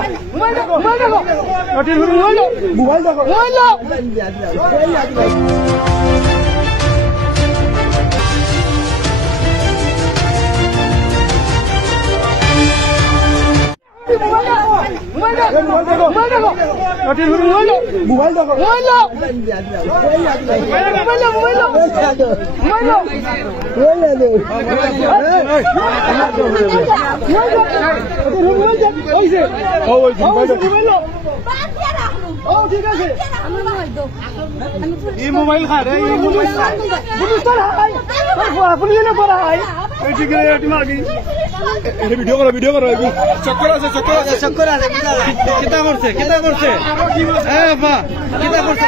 mobile দেখো mobile খা রে ভিডিও করো চক্কর আছে কেটা করছে বা কেটা করছে